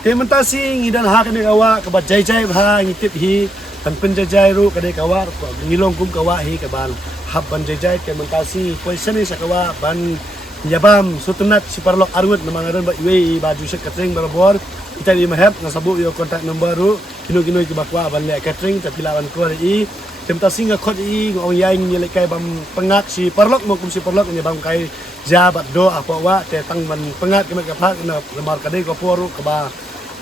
Tementasi ngidan ha kene kawa kabat Jaijai ha ngitip hi tan penjajai ru kade kawa ngilong kum kawa hi kaban hab ban Jaijai tementasi poison ni sakawa ban yabam sutunat si parlok Harud namangaran ba iwe baju set catering barabor kita di Mahep ngasabu yo kontak number ru kinu ki bakwa ban le catering tapi lawan ko i tementasi ngakot i ngong yai ngile kai bam pengat si parlok mo kum si parlok nya bam kai jabat do apa wa te tang ban pengat kemet kapak na lemar kade ko poru kaba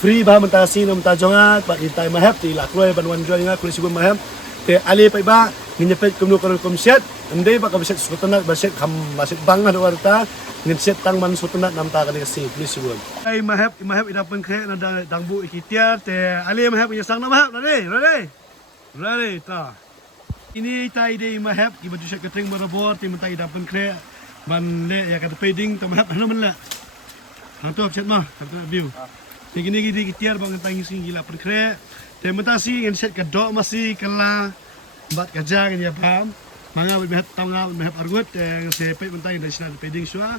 free bah mentasi nom tajongat bat itai Mahep ti la kroy ban wan joy nga kulis sibun Mahep te ali pai ba nginyepet kumnu kom set ande ba ka set sutanat ba set kham ba set bang ado warta ngin set tang man sutanat nam ta kali kasi kulis sibun ai Mahep ida pen khe na dang bu ikitiar te ali Mahep nya sang na Mahep ready ta ini tai dei Mahep ki baju set ketring barabor ti mentai ida pen khe ban le ya ka peding to Mahep hanu men la hang tu set mah ka view Begini gini tiar bang tangi sing gila perkre. Tementasi ngin set kedok masih kala bat kerja ngin ya paham. Manga Mahep tangga Mahep Harud yang sepet mentai dari sana peding sua.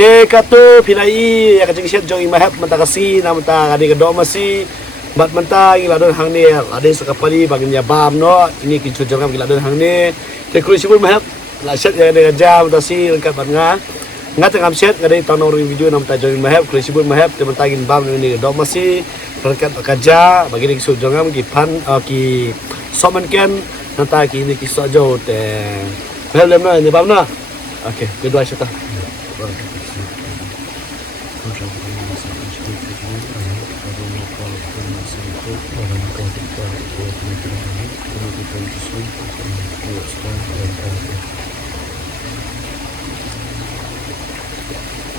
Te kato pilai ya kacing set jong Mahep mentakasi na menta kadi kedok masih bat menta ing ladon hang ni ade sakapali baginya bam no ini kicu jangam ladon hang ni te kru sibul Mahep la set ya de jam tasi lengkap nga ngat ngam set ngade tonor video nam ta jong Mahep kru sibul Mahep te menta gin bam ni kedok masih lengkap kerja bagi kicu jangam ki pan ki soman ken nanta ki ni kicu jo te Mahep lemna ni bam na okey kedua cerita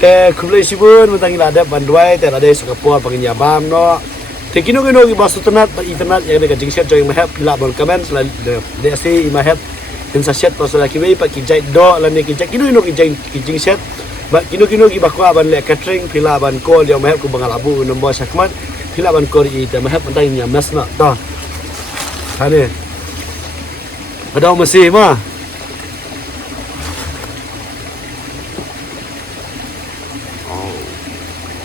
te kumlei sibun mentang ila ada banduai te ada sakapua panginya bam no te kino ki basu tenat pa internet yang dekat jingset join Mahep la bon comment la de asi Mahep in sa set pasal ki wei pa ki jai do la ne ki jai kino ki jingset ba kino ki bakwa ban le catering pila ban ko dia Mahep ku bangal abu nombor sakmat pila ban ko i te Mahep mentang nya mes na ta hane ada masih mah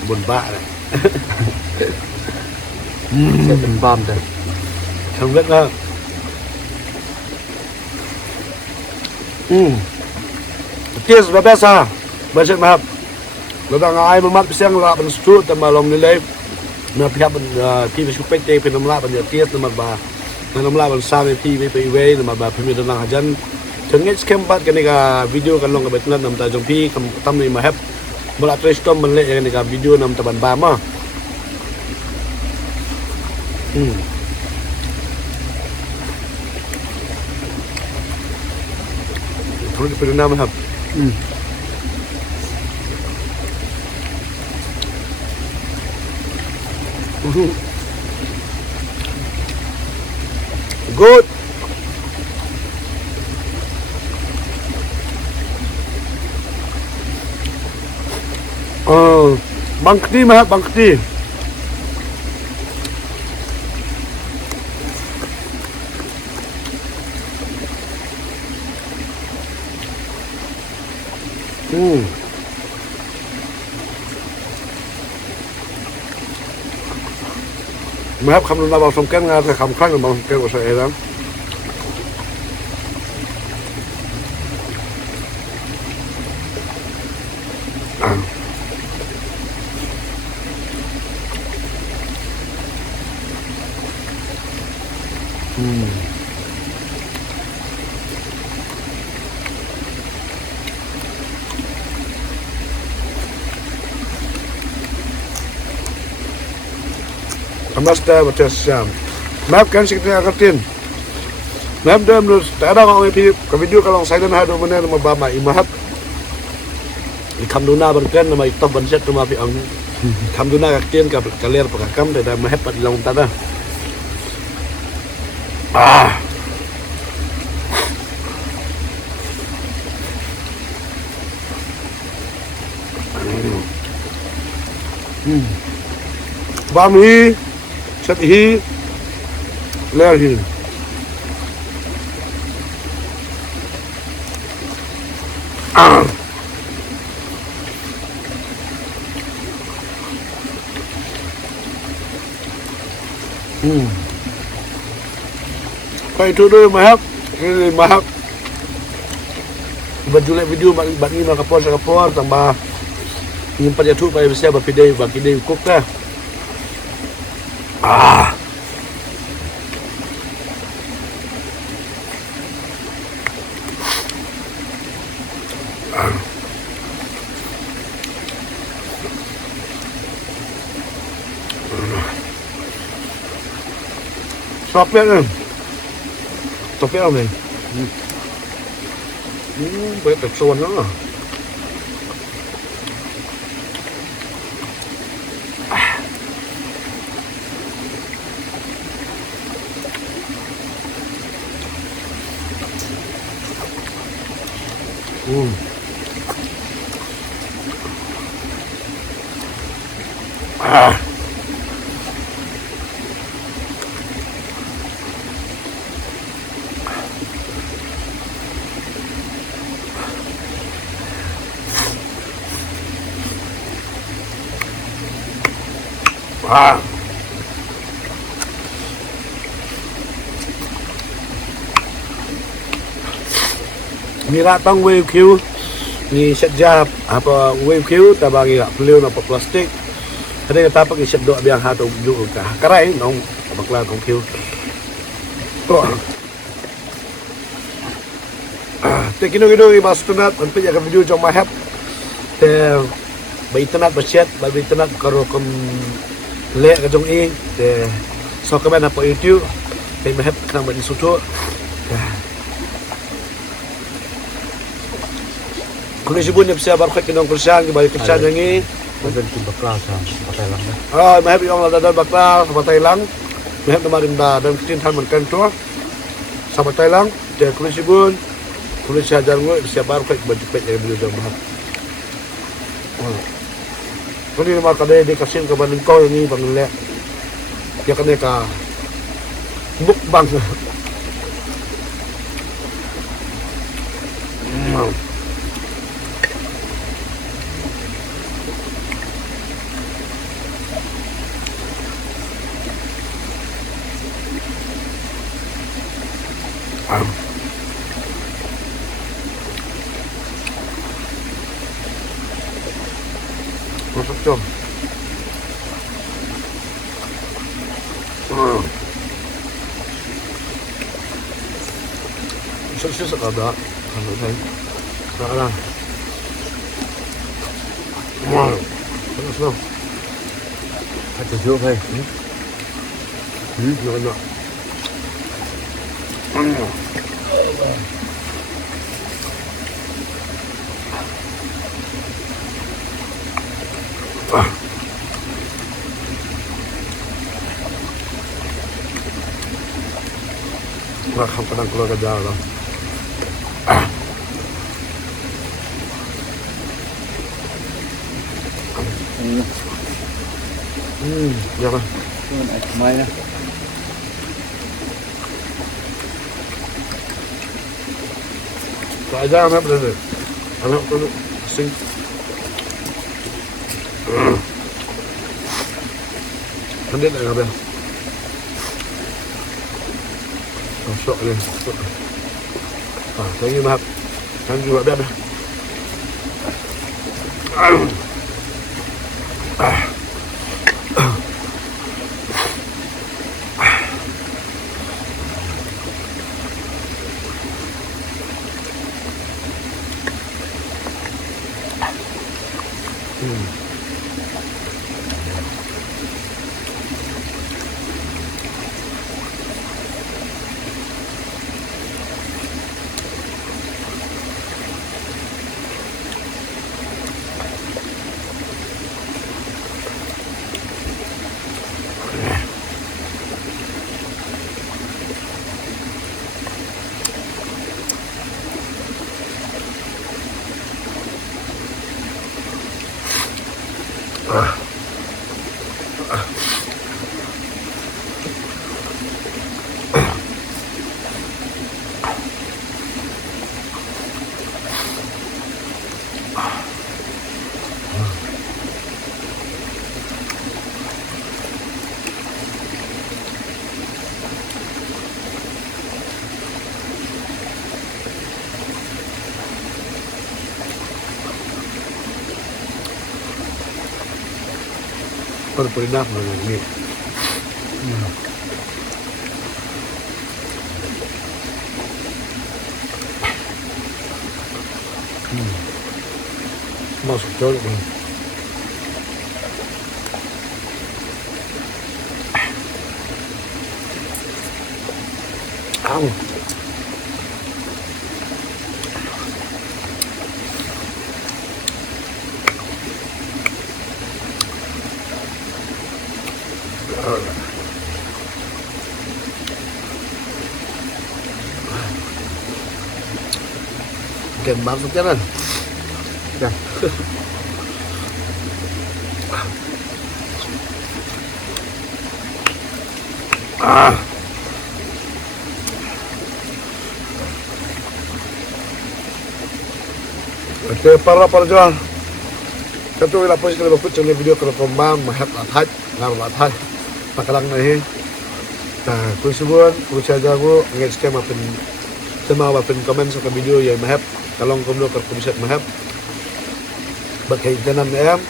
buồn bạ này sẽเป็นบอมđây không biết đâu tiếc là bé sa bây giờ màเราต้องaiมามัดเสียงละมันสุดแต่มาลงนี่เลยนะพี่ครับมันพี่ไปชุบเป็ดเตะเป็นน้ำลาบันเดียเตี้ยน้ำมันบาน้ำลาบันซาไปพี่ไปเว้ยน้ำมันบาพี่มีตระหนักหันถึงเงี้ยเข้มปัดกันในการวิดีโอกันลงกับเบ็ดนั่นน้ำตาจงพี่ทำนี่มาแฮปMula terus tom melek yang dekat video nam taban bama. Perlu diperdana Mahep. Good. Bangkti Mahep bangkti. Mahep không được bao sông kén nga thì không khác được bao sông kén của sợi lắm. Amasta macam siam. Mahep kan sekitar akatin. Mahep dah menurut tak ada orang yang video kalau saya dan ada mana nama bama Mahep. Ikham duna berkan nama itop banset nama pi ang. Ikham duna akatin kalir pakakam dah Mahep pada dalam tanah. Bam hi, set hi, ler hi. Kau itu dulu Mahep, ini Mahep. Berjual video bagi nak kapor tambah nyimpan YouTube pada bisa berpidai bagi dia kok dah. Topet kan? Topet apa ni? Banyak tekstur lah. Mira tang wave Q ni sedap apa wave Q ta bagi la beliau na plastik ada kata apa isap doa biang hatu juk ka karai nong bakla kong Q to te kino i bastunat anpe ya video jong Mahep te ba internet ba chat ba internet karo kom le ka jong te so ka na po YouTube te Mahep kang ba di suto Kung isipun niya siya barkay kinong kursiyan, kibay kursiyan niya Madal yung bakla sa patay lang na. Mahep yung ladadal bakla sa batay lang. Mahep na marinda dan kitinhan man kanto sa batay lang. Kaya kung isipun, kung siya dyan mo, siya barkay kibay yung bilo dyan mahap. Kung hindi naman kanay, di kasin ka ba ng ko yung ibang nila. Kaya kanay ka mukbang. Masuk jom. Susah kada, kalau saya, sekarang. Terus lo. Ada juga hay. Nak. Rakam kadang keluar ke jalan. Jangan. Mai Tak ajar anak berada. Anak tu sing. Pandai tak ada. Masuk ni. Lagi Mahep. Kan juga dah. Pernah ini. Masuk jauh bang. Kembang sekarang. Ya. Oke, para perjuang. Tentu ila post kalau bakut channel video kalau komam Mahep lathai ngam lathai pakalang nahi. Nah, ku subuan ku jago ngai scam apen tema apen komen sa video ya Mahep kalong komdo kar kumset Mahep bakai tanam em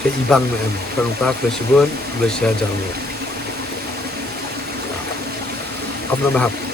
ke ibang em kang ta ku subuan Malaysia jago. Apna Mahep